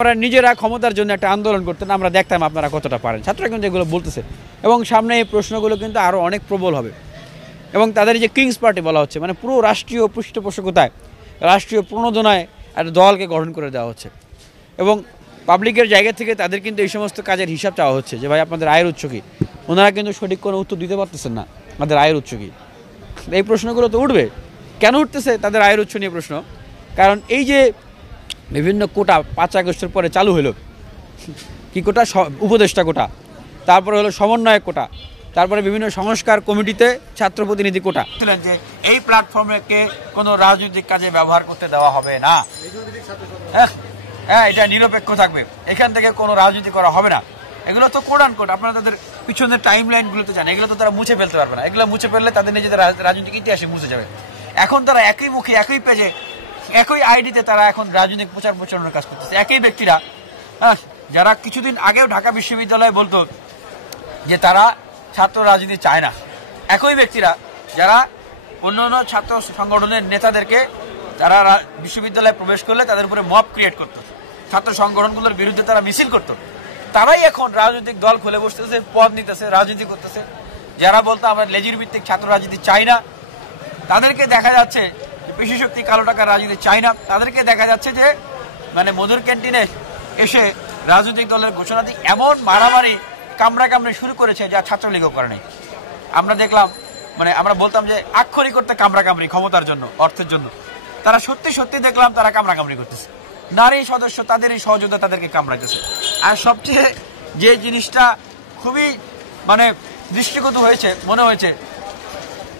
আপনারা নিজেরা ক্ষমতার জন্য একটা আন্দোলন করতেন, আমরা দেখতাম আপনারা কতটা পারেন। ছাত্ররা কিন্তু এগুলো বলতেছে এবং সামনে এই প্রশ্নগুলো কিন্তু আরও অনেক প্রবল হবে। এবং তাদের যে কিংস পার্টি বলা হচ্ছে, মানে পুরো রাষ্ট্রীয় পৃষ্ঠপোষকতায়, রাষ্ট্রীয় প্রণোদনায় একটা দলকে গঠন করে দেওয়া হচ্ছে এবং পাবলিকের জায়গা থেকে তাদের কিন্তু এই সমস্ত কাজের হিসাব চাওয়া হচ্ছে যে ভাই আপনাদের আয়ের উৎস কী। ওনারা কিন্তু সঠিক কোনো উত্তর দিতে পারতেছেন না, আমাদের আয়ের উৎস কী। এই প্রশ্নগুলো তো উঠবে। কেন উঠতেছে তাদের আয়ের উৎস নিয়ে প্রশ্ন? কারণ এই যে বিভিন্ন কোটা 5 আগস্টের পরে চালু হলো, কী কোটা? উপদেষ্টা কোটা, তারপরে হলো সমন্বয়ক কোটা, তারপরে বিভিন্ন সংস্কার কমিটিতে ছাত্র প্রতিনিধি কোটা। যে এই প্ল্যাটফর্মকে কোনো রাজনৈতিক কাজে ব্যবহার করতে দেওয়া হবে না, হ্যাঁ এটা নিরপেক্ষ থাকবে, এখান থেকে কোনো রাজনীতি করা হবে না। এগুলো তো কোড আনকোড, আপনারা তাদের পিছনের টাইম লাইনগুলোতে জানেন, এগুলো তো তারা মুছে ফেলতে পারবে না। এগুলো মুছে ফেললে তাদের নিজেদের রাজনৈতিক ইতিহাসে মুছে যাবে। এখন তারা একই মুখে, একই পেজে, একই আইডিতে তারা এখন রাজনৈতিক প্রচার প্রচারণার কাজ করতেছে। একই ব্যক্তিরা যারা কিছুদিন আগেও ঢাকা বিশ্ববিদ্যালয়ে বলতো যে তারা ছাত্র রাজনীতি চায় না, একই ব্যক্তিরা যারা অন্য অন্য ছাত্র সংগঠনের নেতাদেরকে তারা বিশ্ববিদ্যালয়ে প্রবেশ করলে তাদের উপরে মব ক্রিয়েট করতো, ছাত্র সংগঠনগুলোর বিরুদ্ধে তারা মিছিল করতো, তারাই এখন রাজনৈতিক দল খুলে বসতেছে, পদ নিতেছে, রাজনীতি করতেছে। যারা বলতো আমরা লেজির ভিত্তিক ছাত্র রাজনীতি চাই না, তাদেরকে দেখা যাচ্ছে পেশি শক্তি কালো টাকার রাজনীতি চাই না, তাদেরকে দেখা যাচ্ছে যে মানে মধুর ক্যান্টিনে এসে রাজনৈতিক দলের ঘোষণা দিয়ে এমন মারামারি কামড়াকামড়ি শুরু করেছে যা ছাত্রলীগও করে নাই। আমরা দেখলাম, মানে আমরা বলতাম যে আক্ষরিক করতে কামড়াকামড়ি ক্ষমতার জন্য, অর্থের জন্য, তারা সত্যি সত্যি দেখলাম তারা কামড়াকামড়ি করতেছে। নারী সদস্য তাদেরই সহযোগিতা তাদেরকে কামড়াইতেছে। আর সবচেয়ে যে জিনিসটা খুবই মানে দৃষ্টিগত হয়েছে, মনে হয়েছে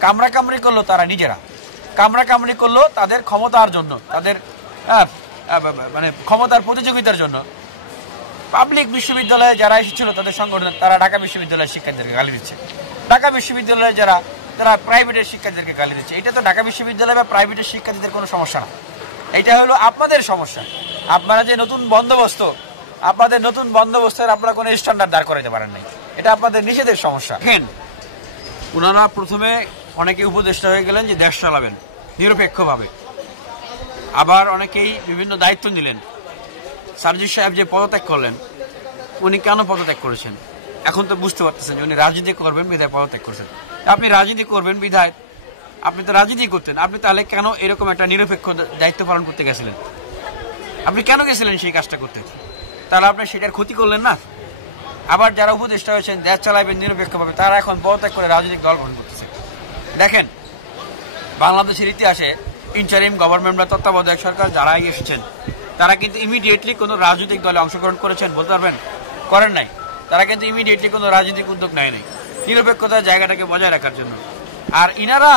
কামড়াকামড়ি করলো তারা নিজেরা, কামড়াকামড়ি করলো তাদের ক্ষমতার জন্য, তাদের মানে ক্ষমতার প্রতিযোগিতার জন্য। পাবলিক বিশ্ববিদ্যালয়ে যারা এসেছিল তাদের সংগঠন, তারা ঢাকা বিশ্ববিদ্যালয়ের শিক্ষার্থীদেরকে গালি দিচ্ছে। ঢাকা বিশ্ববিদ্যালয়ে যারা, তারা প্রাইভেটের শিক্ষার্থীদেরকে গালি দিচ্ছে। এটা তো ঢাকা বিশ্ববিদ্যালয় বা প্রাইভেটের শিক্ষার্থীদের কোনো সমস্যা না, এটা হলো আপনাদের সমস্যা। আপনারা যে নতুন বন্দোবস্ত, আপনাদের নতুন বন্দোবস্তের আপনারা কোনো স্ট্যান্ডার্ড দাঁড় করাতে পারেন নাই, এটা আপনাদের নিজেদের সমস্যা। দেখেন, ওনারা প্রথমে অনেকে উপদেষ্টা হয়ে গেলেন যে দেশ চালাবেন নিরপেক্ষভাবে, আবার অনেকেই বিভিন্ন দায়িত্ব নিলেন। সার্জিস সাহেব যে পদত্যাগ করলেন, উনি কেন পদত্যাগ করেছেন এখন তো বুঝতে পারতেছেন যে উনি রাজনীতি করবেন বিধায় পদত্যাগ করেছেন। আপনি রাজনীতি করবেন বিধায়, আপনি তো রাজনীতি করতেন, আপনি তাহলে কেন এরকম একটা নিরপেক্ষ দায়িত্ব পালন করতে গেছিলেন? আপনি কেন গেছিলেন সেই কাজটা করতে? তাহলে আপনি সেটার ক্ষতি করলেন না। আবার যারা উপদেষ্টা হয়েছেন দেশ চালাবেন নিরপেক্ষভাবে, তারা এখন পদত্যাগ করে রাজনৈতিক দল গঠন করতেছে। দেখেন, বাংলাদেশের ইতিহাসে ইন্টারিম গভর্নমেন্ট বা তত্ত্বাবধায়ক সরকার যারাই এসেছেন তারা কিন্তু ইমিডিয়েটলি কোনো রাজনৈতিক দলে অংশগ্রহণ করেছেন বলতে পারবেন? করেন নাই। তারা কিন্তু ইমিডিয়েটলি কোনো রাজনৈতিক উদ্যোগ নেয় নাই নিরপেক্ষতার জায়গাটাকে বজায় রাখার জন্য। আর ইনারা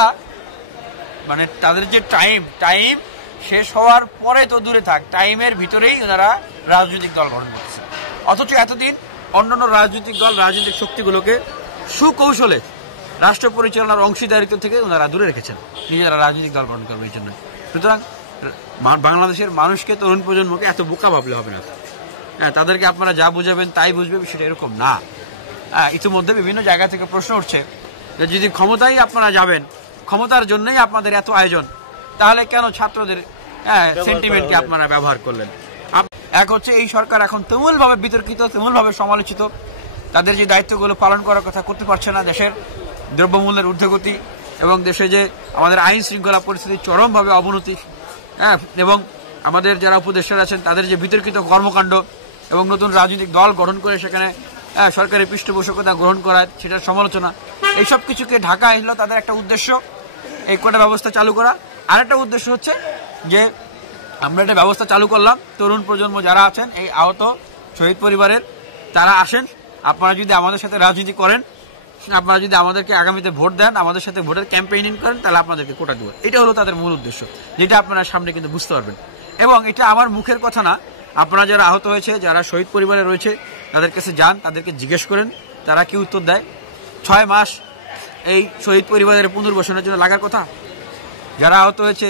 মানে তাদের যে টাইম শেষ হওয়ার পরে তো দূরে থাক, টাইমের ভিতরেই ওনারা রাজনৈতিক দল গঠন করতেছে। অথচ এতদিন অন্যান্য রাজনৈতিক দল, রাজনৈতিক শক্তিগুলোকে সুকৌশলে রাষ্ট্র পরিচালনার অংশীদারিত্ব থেকে ওনারা দূরে রেখেছেন, নিজেরা রাজনৈতিক দল গঠন করবে এই জন্য। সুতরাং বাংলাদেশের মানুষকে, তরুণ প্রজন্মকে এত বোকা ভাবলে হবে না। হ্যাঁ, তাদেরকে আপনারা যা বুঝাবেন তাই বুঝবে, সেটা এরকম না। ইতিমধ্যে বিভিন্ন জায়গা থেকে প্রশ্ন উঠছে যে যদি ক্ষমতায় আপনারা যাবেন, ক্ষমতার জন্যই আপনাদের এত আয়োজন, তাহলে কেন ছাত্রদের সেন্টিমেন্টকে আপনারা ব্যবহার করলেন? এক হচ্ছে এই সরকার এখন তুমুলভাবে বিতর্কিত, তুমুলভাবে সমালোচিত, তাদের যে দায়িত্বগুলো পালন করার কথা করতে পারছে না। দেশের দ্রব্যমূল্যের ঊর্ধ্বগতি এবং দেশে যে আমাদের আইন শৃঙ্খলা পরিস্থিতির চরমভাবে অবনতি, এবং আমাদের যারা উপদেষ্টারা আছেন তাদের যে বিতর্কিত কর্মকাণ্ড এবং নতুন রাজনৈতিক দল গঠন করে সেখানে সরকারের পৃষ্ঠপোষকতা গ্রহণ করা, সেটার সমালোচনা, এইসব কিছুকে ঢাকা এলো তাদের একটা উদ্দেশ্য, এই কোটা ব্যবস্থা চালু করা। আরেকটা উদ্দেশ্য হচ্ছে যে আমরা একটা ব্যবস্থা চালু করলাম, তরুণ প্রজন্ম যারা আছেন এই আহত শহীদ পরিবারের, তারা আসেন, আপনারা যদি আমাদের সাথে রাজনীতি করেন, আপনারা যদি আমাদেরকে আগামীতে ভোট দেন, আমাদের সাথে ভোটের ক্যাম্পেইনিং করেন, তাহলে আপনাদেরকে কোটা দেবো। এটা হলো তাদের মূল উদ্দেশ্য, যেটা আপনারা সামনে কিন্তু বুঝতে পারবেন। এবং এটা আমার মুখের কথা না, আপনারা যারা আহত হয়েছে, যারা শহীদ পরিবারে রয়েছে, তাদের কাছে যান, তাদেরকে জিজ্ঞেস করেন তারা কি উত্তর দেয়। 6 মাস এই শহীদ পরিবারের পুনর্বাসনের জন্য লাগার কথা, যারা আহত হয়েছে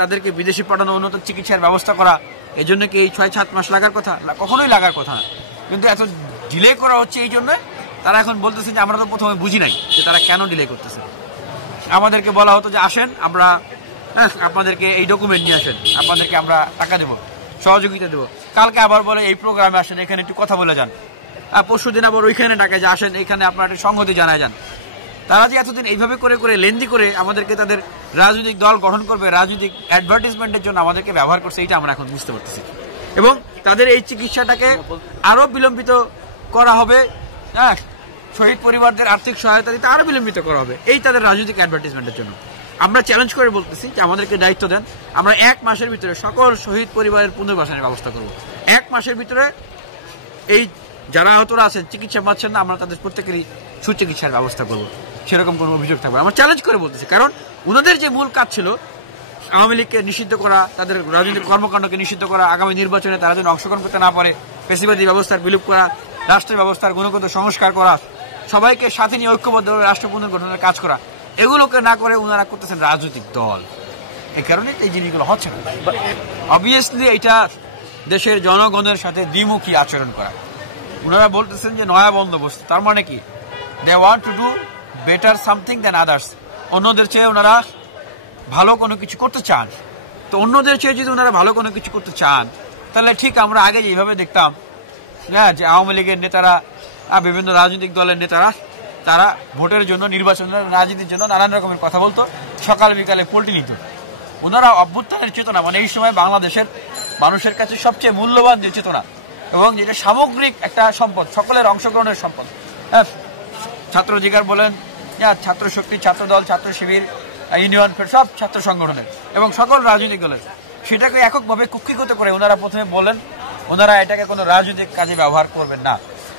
তাদেরকে বিদেশে পাঠানো, উন্নত চিকিৎসার ব্যবস্থা করা, এই জন্য কি এই 6-7 মাস লাগার কথা? কখনোই লাগার কথা না। কিন্তু এত ডিলে করা হচ্ছে এই জন্য তারা এখন বলতেছে যে আমরা তো প্রথমে বুঝি নাই যে তারা কেন ডিলে করতেছে। আমাদেরকে বলা হতো যে আসেন, আমরা আপনাদেরকে এই ডকুমেন্ট নিয়ে আসেন, আপনাদেরকে আমরা টাকা দেবো। সহযোগিতা দেবো। কালকে আবার বলে এই প্রোগ্রামে আসেন, এখানে একটু কথা বলে যান। পরশু দিন আবার ওইখানে ডাকে যে আসেন, এখানে আপনার একটা সংহতি জানায় যান। তারা যে এতদিন এইভাবে করে করে লেন্দি করে আমাদেরকে তাদের রাজনৈতিক দল গঠন করবে, রাজনৈতিক অ্যাডভার্টাইজমেন্টের জন্য আমাদেরকে ব্যবহার করছে, এটা আমরা এখন বুঝতে পারতেছি। এবং তাদের এই চিকিৎসাটাকে আরো বিলম্বিত করা হবে, হ্যাঁ, শহীদ পরিবারদের আর্থিক সহায়তা দিতে আরো বিলম্বিত করা হবে এই তাদের রাজনৈতিক অ্যাডভার্টাইজমেন্টের জন্য। আমরা চ্যালেঞ্জ করে বলতেছি যে আমাদেরকে দায়িত্ব দেন, আমরা 1 মাসের ভিতরে সকল শহীদ পরিবারের পুনর্বাসনের ব্যবস্থা করব। 1 মাসের ভিতরে এই যারা আহতরা আছেন, চিকিৎসা পাচ্ছেন না, আমরা তাদের প্রত্যেকেরই সুচিকিৎসার ব্যবস্থা করব, সেরকম কোনো অভিযোগ থাকবে। আমরা চ্যালেঞ্জ করে বলতেছি, কারণ ওনাদের যে মূল কাজ ছিল আওয়ামী লীগকে নিষিদ্ধ করা, তাদের রাজনৈতিক কর্মকাণ্ডকে নিষিদ্ধ করা, আগামী নির্বাচনে তারা যেন অংশগ্রহণ করতে না পারে, ফ্যাসিবাদী ব্যবস্থার বিলুপ করা, রাষ্ট্রের ব্যবস্থার গুণগত সংস্কার করা, সবাইকে সাথে নিয়ে ঐক্যবদ্ধভাবে রাষ্ট্র পুনর্গঠনের কাজ করা, এগুলোকে না করে ওনারা করতেছেন রাজনৈতিক দল। এই কারণে এই জিনিসগুলো হচ্ছে না। অবভিয়াসলি এটা দেশের জনগণের সাথে দ্বিমুখী আচরণ করা। ওনারা বলতেছেন যে নয়া বন্দোবস্ত, তার মানে কি they want to do better something than others, অন্যদের চেয়ে ওনারা ভালো কোনো কিছু করতে চান। তো অন্যদের চেয়ে যদি ওনারা ভালো কোনো কিছু করতে চান, তাহলে ঠিক আমরা আগে যেভাবে দেখতাম, হ্যাঁ, যে আওয়ামী লীগের নেতারা, বিভিন্ন রাজনৈতিক দলের নেতারা, তারা ভোটের জন্য, নির্বাচনের রাজনীতির জন্য নানান রকমের কথা বলতো, সকাল বিকালে পল্টি নিত। ওনারা অভ্যুত্থানের চেতনা, মানে এই সময় বাংলাদেশের মানুষের কাছে সবচেয়ে মূল্যবান যে চেতনা এবং যেটা সামগ্রিক একটা সম্পদ, সকলের অংশগ্রহণের সম্পদ, হ্যাঁ, ছাত্র জিগার বলেন, ছাত্র শক্তি, ছাত্র দল, ছাত্র শিবির, ইউনিয়ন, সব ছাত্র সংগঠনের এবং সকল রাজনৈতিক দলের, সেটাকে এককভাবে কুক্ষিগত করে ওনারা প্রথমে বলেন ওনারা এটাকে কোনো রাজনৈতিক কাজে ব্যবহার করবেন না।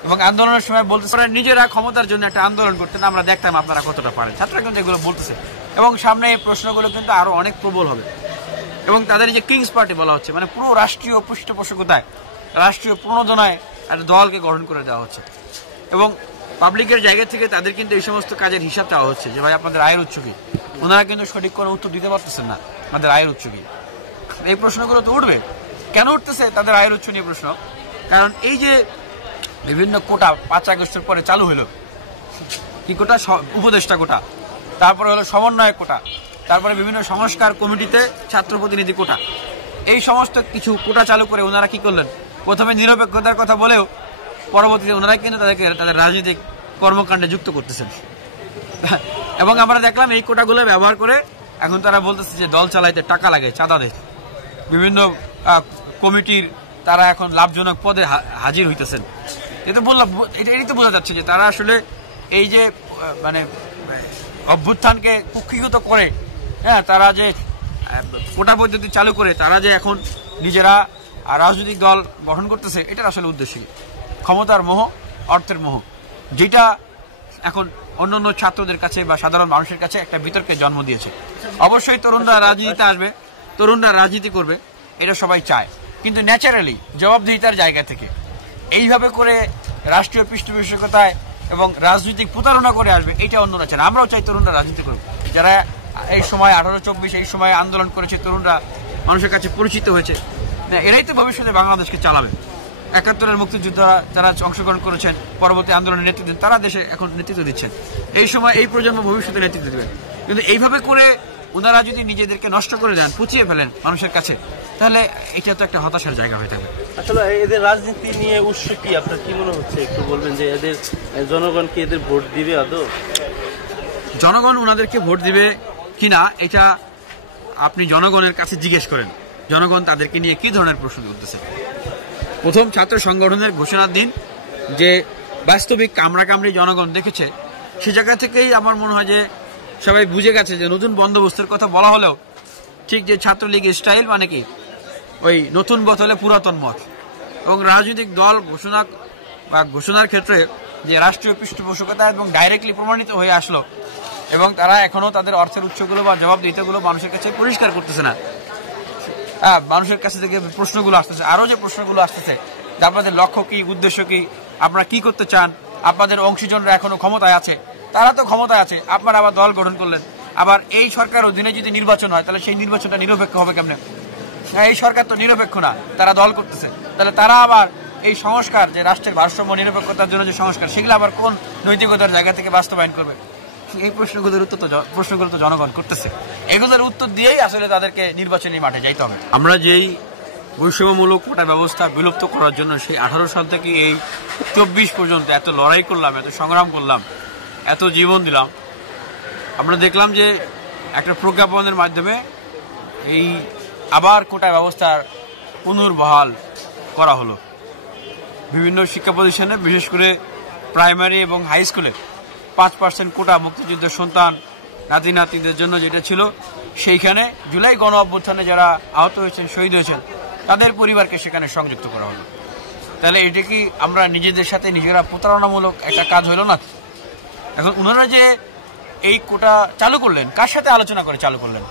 এবং আন্দোলনের সময় বলতেছে নিজেরা ক্ষমতার জন্য একটা আন্দোলন করতেন, আমরা দেখতাম আপনারা কতটা পারেন। ছাত্ররা কিন্তু এগুলো বলতেছে এবং সামনে এই প্রশ্নগুলো কিন্তু আরো অনেক প্রবল হবে। এবং তাদের যে কিংস পার্টি বলা হচ্ছে, মানে পুরো রাষ্ট্রীয় পৃষ্ঠপোষকতায়, রাষ্ট্রীয় প্রণোদনায় একটা দলকে গঠন করে দেওয়া হচ্ছে এবং পাবলিকের জায়গা থেকে তাদের কিন্তু এই সমস্ত কাজের হিসাব চাওয়া হচ্ছে যে ভাই আপনাদের আয়ের উৎস কি। ওনারা কিন্তু সঠিক কোনো উত্তর দিতে পারতেছেন না, আমাদের আয়ের উৎস কি। এই প্রশ্নগুলো তো উঠবে। কেন উঠতেছে তাদের আয়ের উৎস নিয়ে প্রশ্ন? কারণ এই যে বিভিন্ন কোটা 5 আগস্টের পরে চালু হলো, কি কোটা? উপদেষ্টা কোটা, তারপরে হলো সমন্বয় কোটা, তারপরে বিভিন্ন সংস্কার কমিটিতে ছাত্র প্রতিনিধি কোটা, এই সমস্ত কিছু কোটা চালু করে ওনারা কি করলেন? প্রথমে নিরপেক্ষতার কথা বলেও পরবর্তীতে ওনারা কিন্তু তাদেরকে তাদের রাজনৈতিক কর্মকাণ্ডে যুক্ত করতেছেন। এবং আমরা দেখলাম এই কোটাগুলো ব্যবহার করে এখন তারা বলতেছে যে দল চালাইতে টাকা লাগে, চাঁদা দেয়, বিভিন্ন কমিটির তারা এখন লাভজনক পদে হাজির হইতেছেন। এটা বললাম, এটাই তো বোঝা যাচ্ছে যে তারা আসলে এই যে মানে অভ্যুত্থানকে কুক্ষিগত করে, হ্যাঁ, তারা যে কোটা পদ্ধতি চালু করে তারা যে এখন নিজেরা রাজনৈতিক দল গঠন করতেছে, এটার আসলে উদ্দেশ্য ক্ষমতার মোহ, অর্থের মোহ, যেটা এখন অন্যান্য ছাত্রদের কাছে বা সাধারণ মানুষের কাছে একটা বিতর্কের জন্ম দিয়েছে। অবশ্যই তরুণরা রাজনীতিতে আসবে, তরুণরা রাজনীতি করবে, এটা সবাই চায়, কিন্তু ন্যাচারালি জবাবদিহিতার জায়গা থেকে এইভাবে করে রাষ্ট্রীয় পৃষ্ঠপোষকতায় এবং রাজনৈতিক প্রতারণা করে আসবে, এটা অন্যরা চায়। আমরাও চাই তরুণরা রাজনীতি করবে, যারা এই সময় 18-24 এই সময় আন্দোলন করেছে, তরুণরা মানুষের কাছে পরিচিত হয়েছে, এরাই তো ভবিষ্যতে বাংলাদেশকে চালাবে। 71-এর মুক্তিযোদ্ধারা যারা অংশগ্রহণ করেছেন, পরবর্তী আন্দোলনের নেতৃত্ব দেন, তারা দেশে এখন নেতৃত্ব দিচ্ছেন। এই সময় এই প্রজন্ম ভবিষ্যতে নেতৃত্ব দেবেন। কিন্তু এইভাবে করে ওনারা যদি নিজেদেরকে নষ্ট করে দেন, পুচিয়ে ফেলেন মানুষের কাছে, তাহলে এটা তো একটা হতাশার জায়গা হয়ে থাকবে। আসলে এদের রাজনীতি নিয়ে উৎস কি, আপনার কি মনে হচ্ছে? একটু বলবেন যে এদের জনগণ কি এদের ভোট দিবে আদৌ? জনগণ ওনাদেরকে ভোট দিবে কিনা এটা আপনি জনগণের কাছে জিজ্ঞেস করেন, জনগণ তাদেরকে নিয়ে কি ধরনের প্রশ্ন করতেছে। প্রথম ছাত্র সংগঠনের ঘোষণার দিন যে বাস্তবিক কামড়াকামড়ি জনগণ দেখেছে, সে জায়গা থেকেই আমার মনে হয় যে সবাই বুঝে গেছে যে নতুন বন্দোবস্তের কথা বলা হলেও ঠিক যে ছাত্রলীগ স্টাইল, মানে কি ওই নতুন বোতলে পুরাতন মত, এবং রাজনৈতিক দল ঘোষণার ক্ষেত্রে যে রাষ্ট্রীয় পৃষ্ঠপোষকতা এবং ডাইরেক্টলি প্রমাণিত হয়ে আসলো, এবং তারা এখনো তাদের অর্থের উৎসগুলো বা জবাবদিহিতাগুলো মানুষের কাছে পরিষ্কার করতেছে না। মানুষের কাছে থেকে প্রশ্নগুলো আসতেছে, আরো যে প্রশ্নগুলো আসতেছে যে আপনাদের লক্ষ্য কি, উদ্দেশ্য কি, আপনারা কি করতে চান, আপনাদের অংশীজনরা এখনো ক্ষমতায় আছে, তারা তো ক্ষমতায় আছে, আপনারা আবার দল গঠন করলেন, আবার এই সরকার অধীনে যদি নির্বাচন হয় তাহলে সেই নির্বাচনটা নিরপেক্ষ হবে কেমনে? এই সরকার তো নিরপেক্ষ না, তারা দল করতেছে, তাহলে তারা আবার এই সংস্কার, যে রাষ্ট্রের ভারসাম্য নিরপেক্ষতার জন্য যে সংস্কার, সেগুলো আবার কোন নৈতিকতার জায়গা থেকে বাস্তবায়ন করবে? এই প্রশ্নগুলো তো জনগণ করতেছে। এগুলোর উত্তর দিয়েই আসলে তাদেরকে নির্বাচনী মাঠে যাইতে হবে। আমরা যেই বৈষম্যমূলক কোটা ব্যবস্থা বিলুপ্ত করার জন্য সেই 18 সাল থেকে এই 24 পর্যন্ত এত লড়াই করলাম, এত সংগ্রাম করলাম, এত জীবন দিলাম। আমরা দেখলাম যে একটা প্রজ্ঞাপনের মাধ্যমে এই আবার কোটা ব্যবস্থার পুনর্বহাল করা হলো। বিভিন্ন শিক্ষা প্রতিষ্ঠানে, বিশেষ করে প্রাইমারি এবং হাই স্কুলে 5% কোটা মুক্তিযুদ্ধের সন্তান নাতি নাতিদের জন্য যেটা ছিল, সেইখানে জুলাই গণ অভ্যুত্থানে যারা আহত হয়েছেন, শহীদ হয়েছেন, তাদের পরিবারকে সেখানে সংযুক্ত করা হলো। তাহলে এটা কি আমরা নিজেদের সাথে নিজেরা প্রতারণামূলক একটা কাজ হলো না? এখন ওনারা যে এই কোটা চালু করলেন, কার সাথে আলোচনা করে চালু করলেন?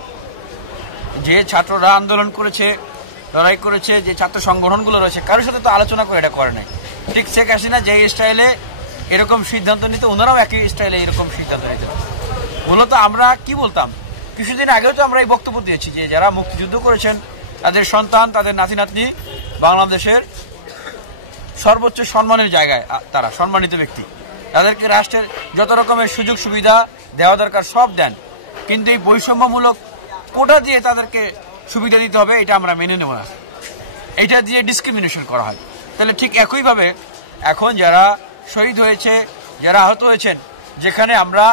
যে ছাত্ররা আন্দোলন করেছে, লড়াই করেছে, যে ছাত্র সংগঠনগুলো রয়েছে, কারোর সাথে তো আলোচনা করে এটা করে নাই। ঠিক শেখ হাসিনা যে স্টাইলে এরকম সিদ্ধান্ত নিতে, ওনারাও একই স্টাইলে এরকম সিদ্ধান্ত নিতেন। মূলত আমরা কি বলতাম, কিছুদিন আগেও তো আমরা এই বক্তব্য দিয়েছি যে যারা মুক্তিযুদ্ধ করেছেন তাদের সন্তান, তাদের নাতি নাতনি বাংলাদেশের সর্বোচ্চ সম্মানের জায়গায়, তারা সম্মানিত ব্যক্তি, তাদেরকে রাষ্ট্রের যত রকমের সুযোগ সুবিধা দেওয়া দরকার সব দেন, কিন্তু এই বৈষম্যমূলক কোটা দিয়ে তাদেরকে সুবিধা দিতে হবে, এটা আমরা মেনে নেব না। এটা দিয়ে ডিসক্রিমিনেশন করা হয়। তাহলে ঠিক একইভাবে এখন যারা শহীদ হয়েছে, যারা আহত হয়েছেন, যেখানে আমরা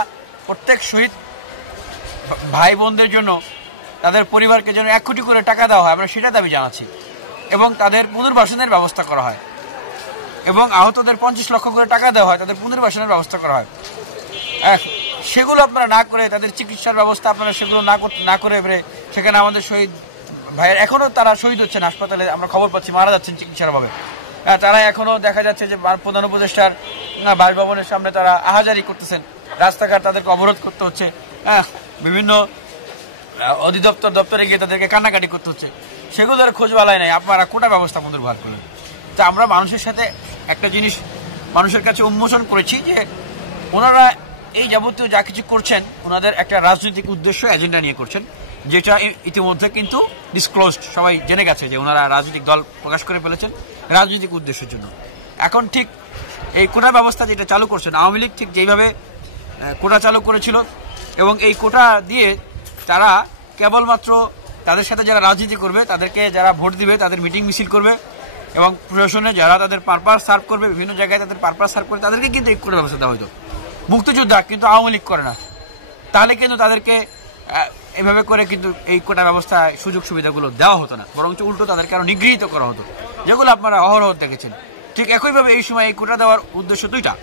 প্রত্যেক শহীদ ভাই বোনদের জন্য তাদের পরিবারকে যেন 1 কোটি করে টাকা দেওয়া হয়, আমরা সেটা দাবি জানাচ্ছি, এবং তাদের পুনর্বাসনের ব্যবস্থা করা হয়, এবং আহতদের 50 লক্ষ করে টাকা দেওয়া হয়, তাদের পুনর্বাসনের ব্যবস্থা করা হয়। সেগুলো আপনারা না করে, তাদের চিকিৎসার ব্যবস্থা আপনারা সেগুলো না করে সেখানে আমাদের শহীদ ভাইয়ের এখনো তারা শহীদ হচ্ছেন হাসপাতালে, আমরা খবর পাচ্ছি, মারা যাচ্ছেন চিকিৎসার অভাবে। তারা এখনো দেখা যাচ্ছে যে প্রধান উপদেষ্টার বাসভবনের সামনে তারা আহাজারি করতেছেন, রাস্তাঘাট তাদেরকে অবরোধ করতে হচ্ছে, বিভিন্ন অধিদপ্তর দপ্তরে গিয়ে তাদেরকে কান্নাকাটি করতে হচ্ছে। সেগুলোর খোঁজ বালাই নাই, আপনারা কোটা ব্যবস্থা পুনর্বহাল করলেন। তা আমরা মানুষের সাথে একটা জিনিস মানুষের কাছে উন্মোচন করেছি যে ওনারা এই যাবতীয় যা কিছু করছেন, ওনাদের একটা রাজনৈতিক উদ্দেশ্য, এজেন্ডা নিয়ে করছেন, যেটা ইতিমধ্যে কিন্তু ডিসক্লোজড, সবাই জেনে গেছে যে ওনারা রাজনৈতিক দল প্রকাশ করে ফেলেছেন রাজনৈতিক উদ্দেশ্যের জন্য। এখন ঠিক এই কোটা ব্যবস্থা যেটা চালু করছেন, আওয়ামী লীগ ঠিক যেইভাবে কোটা চালু করেছিল, এবং এই কোটা দিয়ে তারা কেবলমাত্র তাদের সাথে যারা রাজনীতি করবে, তাদেরকে যারা ভোট দিবে, তাদের মিটিং মিছিল করবে, এবং প্রশাসনে যারা তাদের পারপাস সার্ভ করবে, বিভিন্ন জায়গায় তাদের পারপাস সার্ভ করবে, তাদেরকে কিন্তু এই কোটা ব্যবস্থা দেওয়া হতো। মুক্তিযোদ্ধা কিন্তু আওয়ামী লীগ করে না, তাহলে কিন্তু তাদেরকে এভাবে করে কিন্তু এই কোটা ব্যবস্থায় সুযোগ সুবিধাগুলো দেওয়া হতো না, বরঞ্চ উল্টো তাদেরকে আরো নিগৃহীত করা হতো, যেগুলো আপনারা অহরহ দেখেছেন। ঠিক একইভাবে এই সময় এই কোটা দেওয়ার উদ্দেশ্য দুইটা।